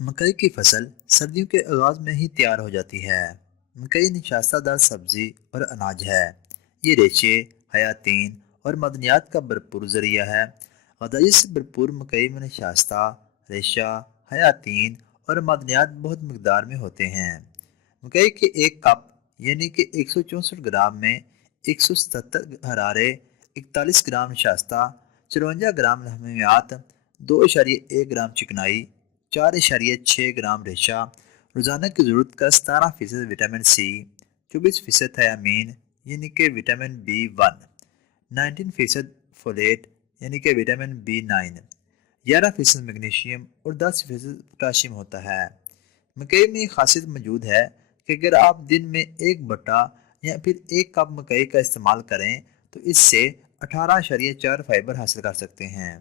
مکئی کی فصل سردیوں کے آغاز میں ہی تیار ہو جاتی ہے۔ مکئی نشاستہ دار سبزی اور اناج ہے۔ یہ ریشے، حیاتین اور معدنیات کا بھرپور ذریعہ ہے۔ غذائیت سے بھرپور مکئی میں نشاستہ، ریشہ، حیاتین اور معدنیات بہت مقدار میں ہوتے ہیں۔ مکئی کے ایک کپ یعنی کہ 164 گرام میں 177 حرارے، 41 گرام نشاستہ، 54 گرام لحمیات، 2.1 گرام چکنائی، 4.6 گرام ریشہ، روزانہ کی ضرورت کا 17% وٹامن سی، 24% تھیامین یعنی کہ وٹامن B1، 19% فولیٹ یعنی کہ وٹامن B9، 11% میگنیشیم اور 10% پوٹاشیم ہوتا ہے۔ مکئی میں یہ خاصیت موجود ہے کہ اگر آپ دن میں ایک بٹا یا پھر ایک کپ مکئی کا استعمال کریں تو اس سے 18.4 فائبر حاصل کر سکتے ہیں۔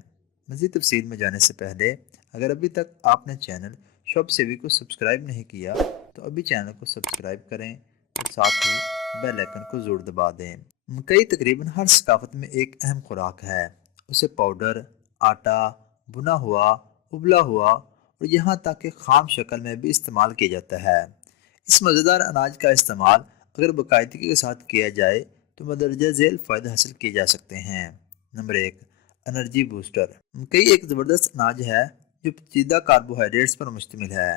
مزید تفصیل میں جانے سے پہلے اگر ابھی تک آپ نے چینل شاپ سیوی کو سبسکرائب نہیں کیا تو ابھی چینل کو سبسکرائب کریں اور ساتھ ہی بیل آئکن کو ضرور دبا دیں۔ مکئی تقریباً ہر ثقافت میں ایک اہم خوراک ہے۔ اسے پاؤڈر، آٹا، بنا ہوا، ابلا ہوا اور یہاں تک کہ خام شکل میں بھی استعمال کیا جاتا ہے۔ اس مزیدار اناج کا استعمال اگر باقاعدگی کے ساتھ کیا جائے تو مندرجہ ذیل فائدے حاصل کیے جا سکتے ہیں۔ Number 1، energy booster. مکئی ایک زبردست اناج ہے جو پیچیدہ کاربوہائیڈریٹس پر مشتمل ہے،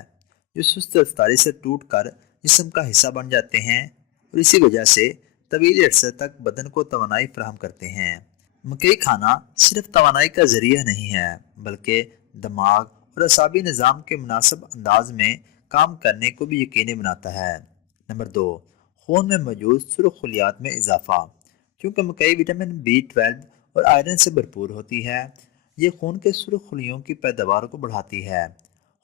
جو سست رفتاری سے ٹوٹ کر جسم کا حصہ بن جاتے ہیں اور اسی وجہ سے طویل عرصے تک بدن کو توانائی فراہم کرتے ہیں۔ مکئی کھانا صرف توانائی کا ذریعہ نہیں ہے بلکہ دماغ اور اعصابی نظام کے مناسب انداز میں کام کرنے کو بھی یقینی بناتا ہے۔ نمبر 2، خون میں موجود سرخ خلیات میں اضافہ۔ چونکہ مکئی وٹامن B12 اور آئرن سے بھرپور ہوتی ہے، یہ خون کے سرخ خلیوں کی پیداوار کو بڑھاتی ہے۔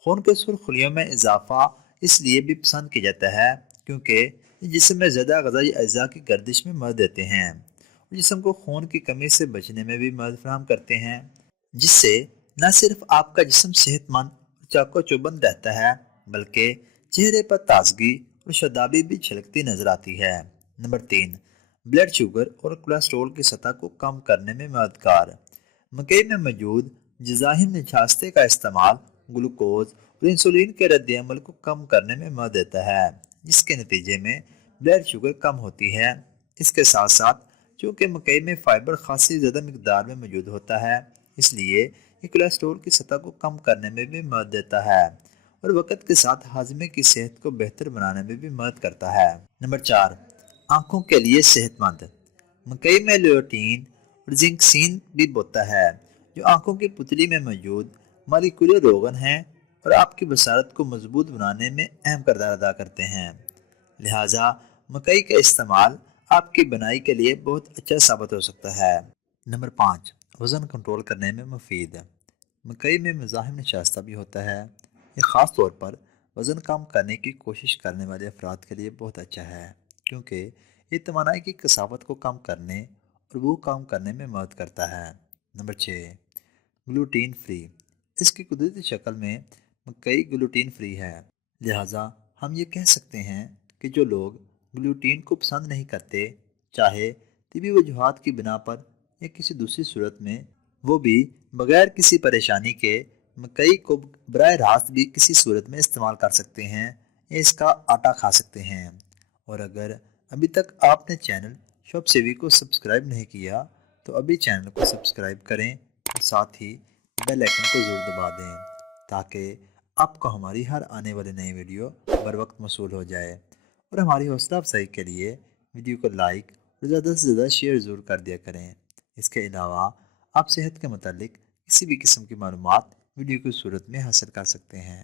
خون کے سرخ خلیوں میں اضافہ اس لیے بھی پسند کیا جاتا ہے کیونکہ یہ جسم میں زیادہ غذائی اجزاء کی گردش میں مدد دیتے ہیں اور جسم کو خون کی کمی سے بچنے میں بھی مدد فراہم کرتے ہیں، جس سے نہ صرف آپ کا جسم صحت مند اور چاق و چوبند رہتا ہے بلکہ چہرے پر تازگی اور شادابی بھی چھلکتی نظر آتی ہے۔ نمبر 3، بلڈ شوگر اور کولیسٹرول کی سطح کو کم کرنے میں مددگار۔ مکئی میں موجود جزاہم نشاستے کا استعمال گلوکوز اور انسولین کے رد عمل کو کم کرنے میں مدد دیتا ہے، جس کے نتیجے میں بلڈ شوگر کم ہوتی ہے۔ اس کے ساتھ ساتھ چونکہ مکئی میں فائبر خاصی زیادہ مقدار میں موجود ہوتا ہے، اس لیے یہ کولیسٹرول کی سطح کو کم کرنے میں بھی مدد دیتا ہے اور وقت کے ساتھ ہاضمے کی صحت کو بہتر بنانے میں بھی مدد کرتا ہے۔ نمبر 4، آنکھوں کے لیے صحت مند۔ مکئی میں لیوٹین اور زنکسین بھی ہوتا ہے جو آنکھوں کی پتلی میں موجود مالیکولر روغن ہیں اور آپ کی بصارت کو مضبوط بنانے میں اہم کردار ادا کرتے ہیں۔ لہٰذا مکئی کا استعمال آپ کی بنائی کے لیے بہت اچھا ثابت ہو سکتا ہے۔ نمبر 5، وزن کنٹرول کرنے میں مفید۔ مکئی میں مزاحم نشاستہ بھی ہوتا ہے۔ یہ خاص طور پر وزن کم کرنے کی کوشش کرنے والے افراد کے لیے بہت اچھا ہے کیونکہ یہ توانائی کی کثافت کو کم کرنے اور بھوک کم کرنے میں مدد کرتا ہے۔ Number 6، guillotine free. اس کی قدرتی شکل میں مکئی گلوٹین فری ہے، لہٰذا ہم یہ کہہ سکتے ہیں کہ جو لوگ گلوٹین کو پسند نہیں کرتے، چاہے طبی وجوہات کی بنا پر یا کسی دوسری صورت میں، وہ بھی بغیر کسی پریشانی کے مکئی کو براہ راست بھی کسی صورت میں استعمال کر سکتے ہیں یا اس کا آٹا کھا سکتے ہیں۔ اور اگر ابھی تک آپ نے چینل شاپ سیوی کو سبسکرائب نہیں کیا تو ابھی چینل کو سبسکرائب کریں اور ساتھ ہی بیل آئکن کو ضرور دبا دیں تاکہ آپ کو ہماری ہر آنے والی نئی ویڈیو بر وقت موصول ہو جائے۔ اور ہماری حوصلہ افزائی کے لیے ویڈیو کو لائک اور زیادہ سے زیادہ شیئر ضرور کر دیا کریں۔ اس کے علاوہ آپ صحت کے متعلق کسی بھی قسم کی معلومات ویڈیو کی صورت میں حاصل کر سکتے ہیں۔